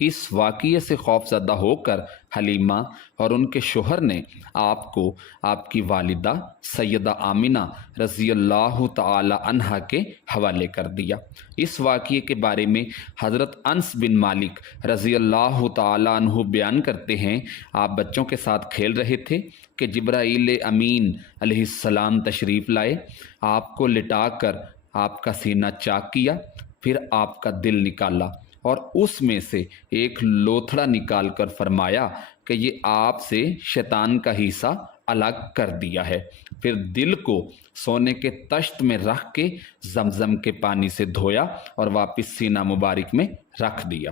اس واقعے سے خوف زدہ ہو کر حلیمہ اور ان کے شوہر نے آپ کو آپ کی والدہ سیدہ آمنہ رضی اللہ تعالی عنہا کے حوالے کر دیا۔ اس واقعے کے بارے میں حضرت انس بن مالک رضی اللہ تعالی عنہ بیان کرتے ہیں، آپ بچوں کے ساتھ کھیل رہے تھے کہ جبرائیل امین علیہ السلام تشریف لائے، آپ کو لٹا کر آپ کا سینہ چاک کیا، پھر آپ کا دل نکالا اور اس میں سے ایک لوتھڑا نکال کر فرمایا کہ یہ آپ سے شیطان کا حصہ الگ کر دیا ہے۔ پھر دل کو سونے کے تشت میں رکھ کے زمزم کے پانی سے دھویا اور واپس سینہ مبارک میں رکھ دیا۔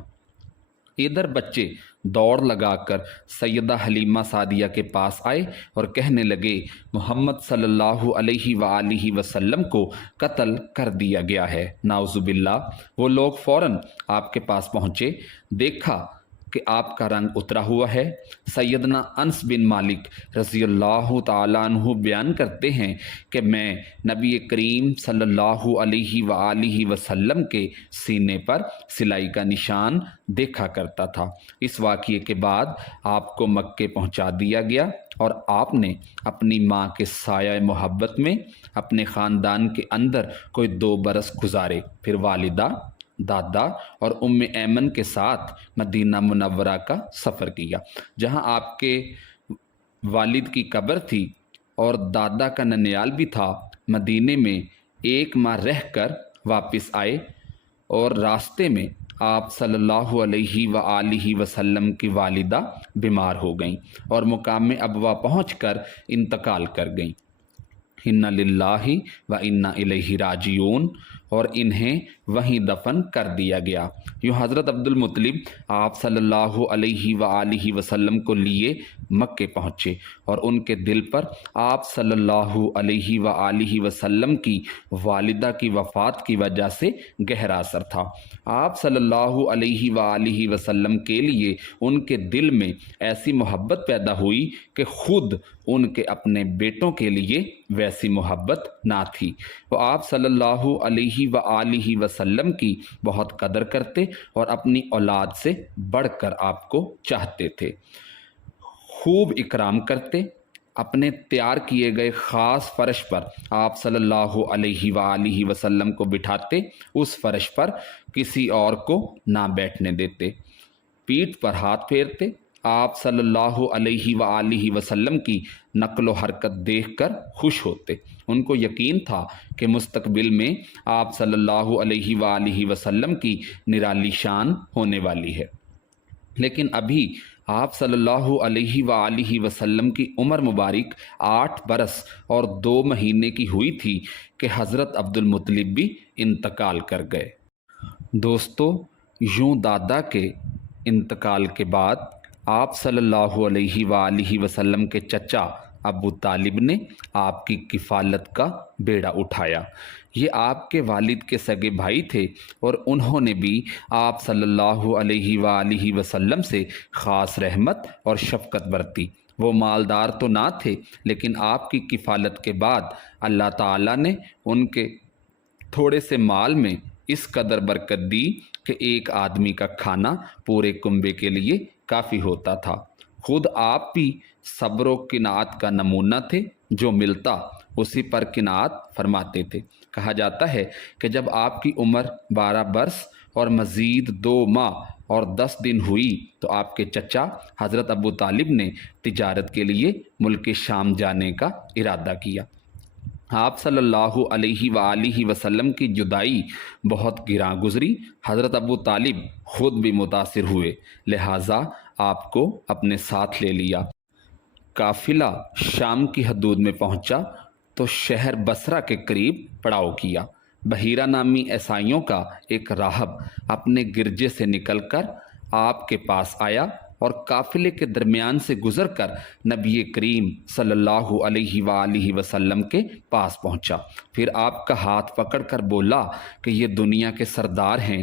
ادھر بچے دوڑ لگا کر سیدہ حلیمہ سعدیہ کے پاس آئے اور کہنے لگے محمد صلی اللہ علیہ وآلہ وسلم کو قتل کر دیا گیا ہے، نعوذ باللہ۔ وہ لوگ فوراً آپ کے پاس پہنچے، دیکھا کہ آپ کا رنگ اترا ہوا ہے۔ سیدنا انس بن مالک رضی اللہ تعالیٰ عنہ بیان کرتے ہیں کہ میں نبی کریم صلی اللہ علیہ وآلہ وسلم کے سینے پر سلائی کا نشان دیکھا کرتا تھا۔ اس واقعے کے بعد آپ کو مکے پہنچا دیا گیا اور آپ نے اپنی ماں کے سایہ محبت میں اپنے خاندان کے اندر کوئی 2 برس گزارے، پھر والدہ، دادا اور ام ایمن کے ساتھ مدینہ منورہ کا سفر کیا، جہاں آپ کے والد کی قبر تھی اور دادا کا ننیال بھی تھا۔ مدینے میں 1 ماہ رہ کر واپس آئے اور راستے میں آپ صلی اللہ علیہ وآلہ وسلم کی والدہ بیمار ہو گئیں اور مقام ابوا پہنچ کر انتقال کر گئیں۔ انا للہ و انا الیہ راجعون، اور انہیں وہیں دفن کر دیا گیا۔ یوں حضرت عبد المطلب آپ صلی اللہ علیہ وآلہ وسلم کو لیے مکے پہنچے اور ان کے دل پر آپ صلی اللہ علیہ وآلہ وسلم کی والدہ کی وفات کی وجہ سے گہرا اثر تھا۔ آپ صلی اللہ علیہ وآلہ وسلم کے لیے ان کے دل میں ایسی محبت پیدا ہوئی کہ خود ان کے اپنے بیٹوں کے لیے ویسی محبت نہ تھی۔ وہ آپ صلی اللہ علیہ وآلہ وسلم کی بہت قدر کرتے اور اپنی اولاد سے بڑھ کر آپ کو چاہتے تھے، خوب اکرام کرتے۔ اپنے تیار کیے گئے خاص فرش پر آپ صلی اللہ علیہ وآلہ وسلم کو بٹھاتے، اس فرش پر کسی اور کو نہ بیٹھنے دیتے، پیٹھ پر ہاتھ پھیرتے۔ آپ صلی اللہ علیہ وآلہ وسلم کی نقل و حرکت دیکھ کر خوش ہوتے، ان کو یقین تھا کہ مستقبل میں آپ صلی اللہ علیہ وآلہ وسلم کی نرالی شان ہونے والی ہے۔ لیکن ابھی آپ صلی اللہ علیہ وآلہ وسلم کی عمر مبارک 8 برس اور 2 مہینے کی ہوئی تھی کہ حضرت عبد المطلب بھی انتقال کر گئے۔ دوستو، یوں دادا کے انتقال کے بعد آپ صلی اللہ علیہ وآلہ وسلم کے چچا ابو طالب نے آپ کی کفالت کا بیڑا اٹھایا۔ یہ آپ کے والد کے سگے بھائی تھے اور انہوں نے بھی آپ صلی اللہ علیہ وآلہ وسلم سے خاص رحمت اور شفقت برتی۔ وہ مالدار تو نہ تھے، لیکن آپ کی کفالت کے بعد اللہ تعالیٰ نے ان کے تھوڑے سے مال میں اس قدر برکت دی کہ ایک آدمی کا کھانا پورے کنبے کے لیے کافی ہوتا تھا۔ خود آپ بھی صبر و قناعت کا نمونہ تھے، جو ملتا اسی پر قناعت فرماتے تھے۔ کہا جاتا ہے کہ جب آپ کی عمر 12 برس اور مزید 2 ماہ اور 10 دن ہوئی تو آپ کے چچا حضرت ابو طالب نے تجارت کے لیے ملک شام جانے کا ارادہ کیا۔ آپ صلی اللہ علیہ وآلہ وسلم کی جدائی بہت گراں گزری۔ حضرت ابو طالب خود بھی متاثر ہوئے، لہٰذا آپ کو اپنے ساتھ لے لیا۔ قافلہ شام کی حدود میں پہنچا تو شہر بصرہ کے قریب پڑاؤ کیا۔ بحیرہ نامی عیسائیوں کا ایک راہب اپنے گرجے سے نکل کر آپ کے پاس آیا اور قافلے کے درمیان سے گزر کر نبی کریم صلی اللہ علیہ وآلہ وسلم کے پاس پہنچا۔ پھر آپ کا ہاتھ پکڑ کر بولا کہ یہ دنیا کے سردار ہیں،